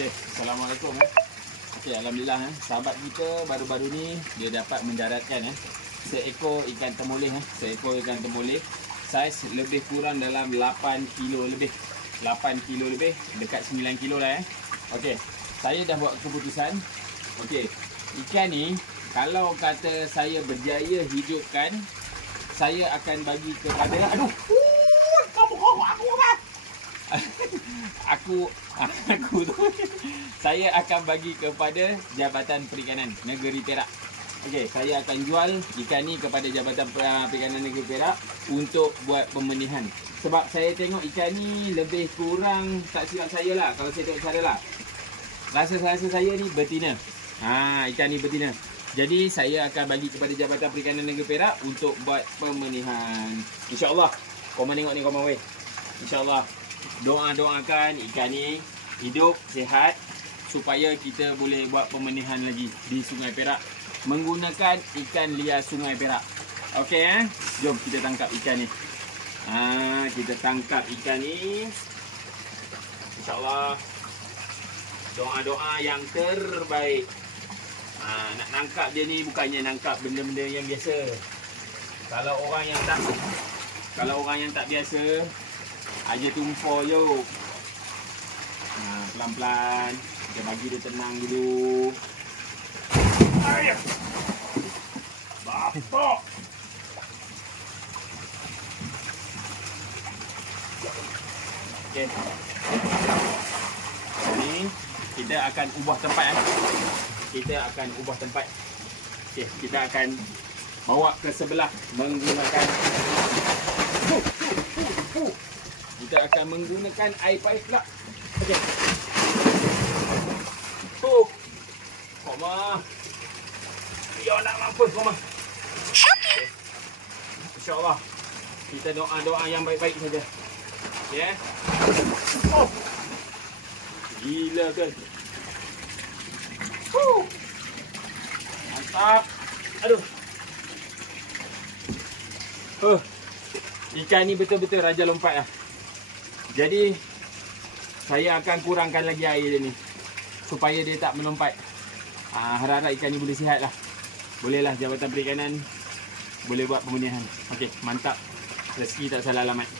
Okey, Assalamualaikum. Okey, Alhamdulillah sahabat kita baru-baru ni dia dapat mendaratkan seekor ikan temulih seekor ikan temulih saiz lebih kurang dalam 8 kilo lebih. 8 kilo lebih, dekat 9 kilo lah Okey, saya dah buat keputusan. Okey, ikan ni kalau kata saya berjaya hidupkan, saya akan bagi kepada aku tu saya akan bagi kepada Jabatan Perikanan Negeri Perak. Okey, saya akan jual ikan ni kepada Jabatan Perikanan Negeri Perak untuk buat pembenihan. Sebab saya tengok ikan ni lebih kurang, tak silap saya lah, kalau saya tengok cara lah, rasa saya ni betina. Ikan ni betina. Jadi saya akan bagi kepada Jabatan Perikanan Negeri Perak untuk buat pembenihan. InsyaAllah. Korang tengok ni korang weh. InsyaAllah. Doakan ikan ni hidup, sihat, supaya kita boleh buat pembenihan lagi di Sungai Perak menggunakan ikan liar Sungai Perak. Okey Jom kita tangkap ikan ni. Kita tangkap ikan ni. InsyaAllah. Doa-doa yang terbaik. Nak nangkap dia ni bukannya nangkap benda-benda yang biasa. Kalau orang yang tak biasa, aja tumpah je. Pelan-pelan kita bagi dia tenang dulu. Ayah. Bapak. Okey. Ni kita akan ubah tempat Kita akan ubah tempat. Okey, kita akan bawa ke sebelah menggunakan kita akan menggunakan air paip pula. Okey. Koma. Ya nak mampus koma. Okay. InsyaAllah. Kita doa-doa yang baik-baik saja. Ya. Gila kan. Mantap. Aduh. Ikan ni betul-betul raja lompat lah. Jadi saya akan kurangkan lagi air dia ni supaya dia tak melompat. Harap-harap ikan ni boleh sihat lah. Bolehlah Jabatan Perikanan boleh buat pembenihan. Okey, mantap. Rezeki tak salah alamat.